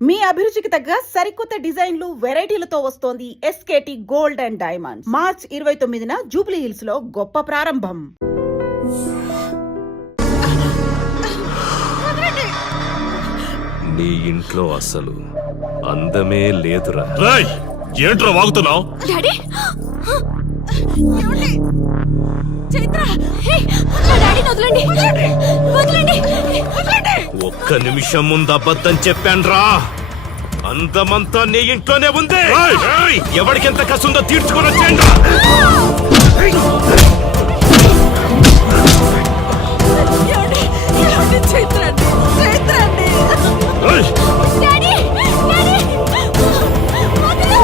మీ అభిరుచికి తగ్గ సరికొత్త డిజైన్లు వెరైటీలతో వస్తోంది SKT gold and diamonds. March 29న జూబ్లీ హిల్స్ లో గొప్ప ప్రారంభం. నీ ఇంట్లో అసలు అందమే లేదురా. రేయ్, ఏంట్రా వాగుతున్నావు? డాడీ చైత్ర, నా డాడీని వదలండి, వదలండి, వదలండి. ఒక్క నిమిషం ముందు అబద్ధం చెప్పాన్రా. అందమంతా నీ ఇంట్లోనే ఉంది. ఎవరికెంత కసుందో తీర్చుకొని వచ్చేయండి. చైత్ర అండి, చైత్ర అండి. డాడీ, డాడీ, వదలు.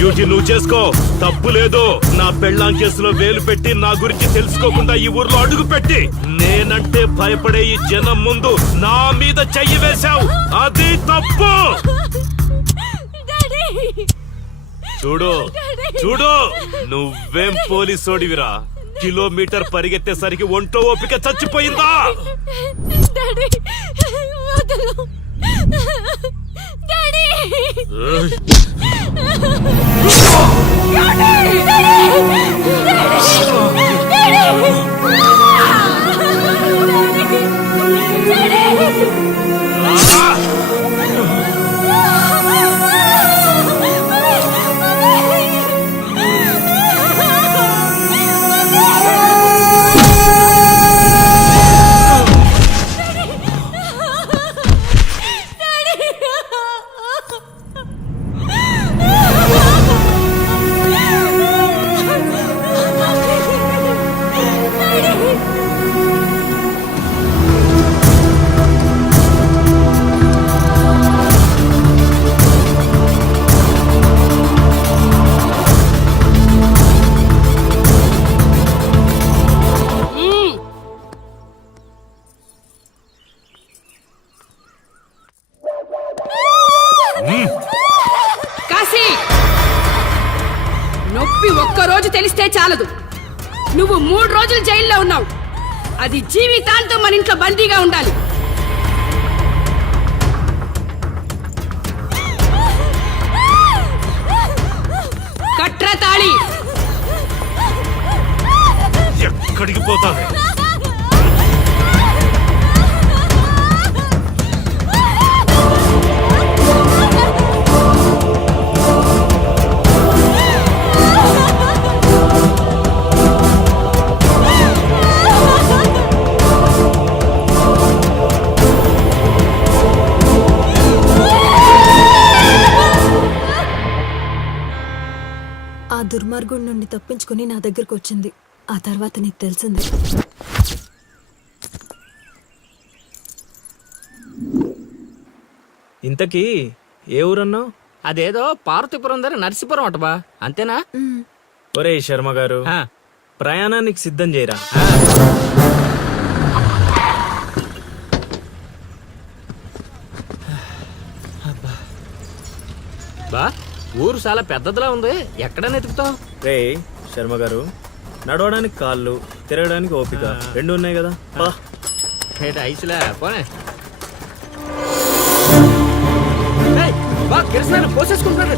డ్యూటీ నువ్వు చేసుకో, తప్పు లేదు. నా పెళ్ళాం కేసులో వేలు పెట్టి నా గురించి తెలుసుకోకుండా ఈ ఊర్లో అడుగు పెట్టి నేనంటే భయపడే ఈ జనం ముందు నా మీద చెయ్యి వేశావు, అది తప్పు. చూడు చూడు, నువ్వేం పోలీసోడివిరా. కిలోమీటర్ పరిగెత్తేసరికి ఒంట్లో ఓపిక చచ్చిపోయిందా? కాశీ, నొప్పి ఒక్కరోజు తెలిస్తే చాలదు. నువ్వు 3 రోజులు జైల్లో ఉన్నావు. అది జీవితాంతం మన ఇంట్లో బందీగా ఉండాలి. కట్రా తాళి. ఎక్కడికి పోతావే? ఆ దుర్మార్గుడి నుండి తప్పించుకుని నా దగ్గరకు వచ్చింది. ఆ తర్వాత నీకు తెలిసింది. ఇంతకీ ఏ ఊరన్నావు? అదేదో పార్వతీపురం దగ్గర నర్సీపురం అటబా, అంతేనా? ఒరే శర్మ గారు, ప్రయాణానికి సిద్ధం చేయరా. బా, ఊరు చాలా పెద్దదిలా ఉంది. ఎక్కడ వెతుకుతావు? రే శర్మ గారు, నడవడానికి కాళ్ళు, తిరగడానికి ఓపిక 2 ఉన్నాయి కదా. ఐసులా పోనే. పోసేసుకుంటున్నాడు.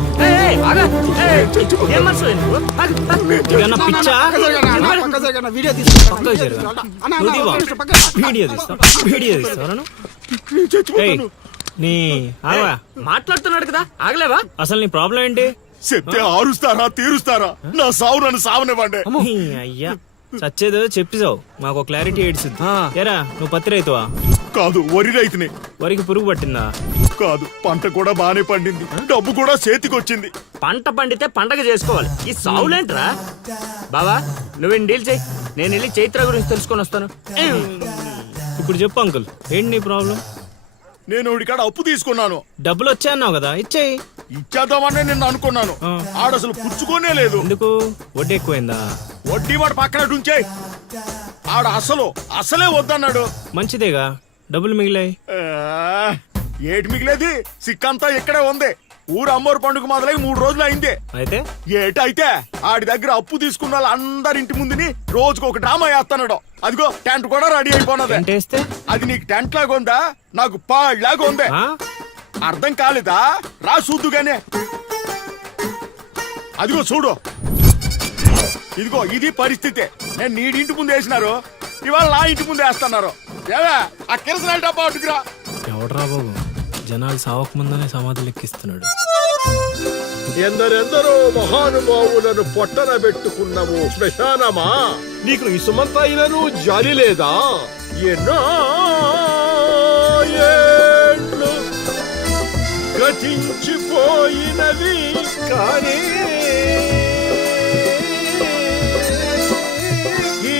మాట్లాడుతున్నాడు కదా, ఆగలేవా? అసలు నీ ప్రాబ్లం ఏంటి? చెప్తే ఆరుస్తారా తీరుస్తారా? నా సావు నన్ను సావనివ్వండి. అయ్యా చచ్చేదో చెప్పిసావు, మాకు క్లారిటీ ఏడ్చింది. ఏరా నువ్వు పత్తి రైతువా? కాదు వరి రైతుని. వరికి పురుగు పట్టిందా? కాదు, పంట కూడా బానే పండింది, డబ్బు కూడా చేతికొచ్చింది. పంట పండితే పండగ చేసుకోవాలి. ఈ సావులేంట్రా? బావా నువ్వు డీల్ చేయి, నేను వెళ్ళి చైత్ర గురించి తెలుసుకొని వస్తాను. ఇప్పుడు చెప్పు అంకుల్, ఏంటి నీ ప్రాబ్లం? నేను ఇక్కడ అప్పు తీసుకున్నాను. డబ్బులు వచ్చాయన్నావు కదా, ఇచ్చేయి. ఇచ్చేద్దామని నిన్ను అనుకున్నాను. ఆడసలు పుచ్చుకోనే లేదు. ఎందుకు? వడ్డీ ఎక్కువైందా? వడ్డీ వాడు పక్కన ఉంచాయి. ఆడ అసలే వద్దన్నాడు. మంచిదేగా, డబ్బులు మిగిలాయి. ఏటి మిగిలేది? సిక్కంతా ఇక్కడే ఉంది. ఊరు అమ్మోరు పండుగ మొదలై 3 రోజులు అయింది. అయితే ఏటైతే ఆడి దగ్గర అప్పు తీసుకున్న వాళ్ళందరి ఇంటి ముందుని రోజుకు ఒక డ్రామా వేస్తున్నాడు. అదిగో టెంట్ కూడా రెడీ అయిపోయినది. టెంట్ వేస్తే? అది నీకు టెంట్ లాగా ఉందా? నాకు పాళ్ళలాగా ఉంది. ఆ? అర్థం కాలేదా? రా చూద్దుగానే. అదిగో చూడు, ఇదిగో ఇది పరిస్థితి. నేను నీ ఇంటి ముందు వేసినారు, ఇవాళ నా ఇంటి ముందు వేస్తున్నారు. ఏవా ఆ కిరసనాల డబ్బా అటుకురా. ఎవడరా బాబు, జనాలు సావక ముందనే సమాధులు ఎక్కిస్తున్నాడు. ఎందరెందరో మహానుభావులను పొట్టన పెట్టుకున్నావు శ్మశానమా, నీకు ఇసుమంతైనను జాలి లేదా? ఎన్నో ఏండ్లు గతించిపోయినవి కానీ ఈ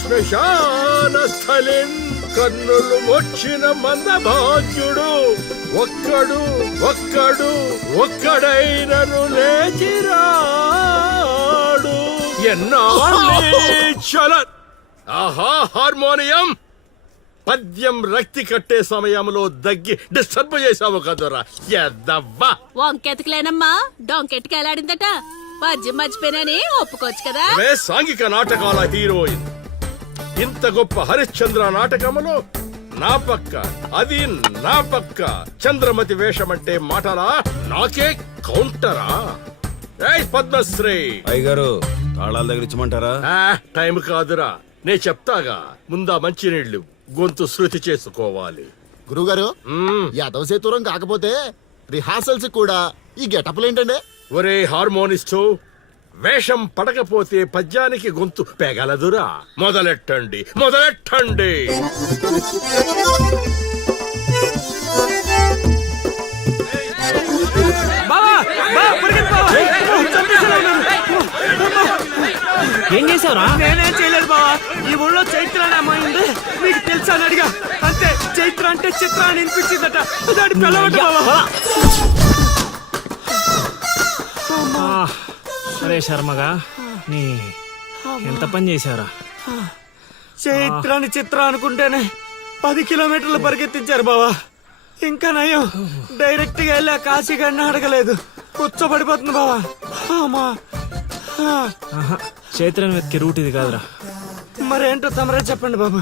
శ్మశాన స్థలిం కన్నులు వచ్చిన మందభాగ్యుడు ఒక్కడైనను లేచిరాడు. చల ఆహా హార్మోనియం పద్యం రక్తి కట్టే సమయంలో దగ్గి డిస్టర్బ్ చేసావు కదరా ఎద్దవ్వా. వంకెతకలేనమ్మా, డొంకెట్టుకు ఎలాడిందట. పద్యం మర్చిపోయినని ఒప్పుకోవచ్చు కదా. సాంఘిక నాటకాల హీరోయిన్. ఇంత గొప్ప హరిశ్చంద్ర నాటకములో నా పక్క చంద్రమతి వేషమంటే మాటలా? నాకే కౌంటరా? పద్మశ్రీ అయ్యగారు తాళాల దగ్గర ఇచ్చమంటారా? టైం కాదురా, నే చెప్తాగా. ముందా మంచినీళ్లు, గొంతు శృతి చేసుకోవాలి. గురుగారు, యాదవ సేతురం కాకపోతే రిహార్సల్స్ కూడా ఈ గెటప్లు ఏంటండి? ఒరే హార్మోనిస్టు, వేషం పడకపోతే పద్యానికి గొంతు పెగలదురా. మొదలెట్టండి. ఏం చేసావురా? నేనేం చేయలేదు బావా. ఈ ఊళ్ళో చైత్ర అనే అమ్మాయి ఉంది, మీకు తెలుసా అని అడిగా. అంతే, చైత్ర అంటే చిత్ర అని వినిపించిందట. దాని పిల్లవట బావా. అరే శర్మగా, నీ ఎంత పని చేశారా? చైత్రాన్ని చిత్ర అనుకుంటేనే 10 కిలోమీటర్లు పరిగెత్తించారు బావా. ఇంకా నయం, డైరెక్ట్ గా వెళ్ళి ఆ కాశీగాడిని అడగలేదు. కూర్చోబడిపోతుంది బావా. చైత్రని వెతికి రూట్ ఇది కాదురా. మరేంటో తమరే చెప్పండి బాబు.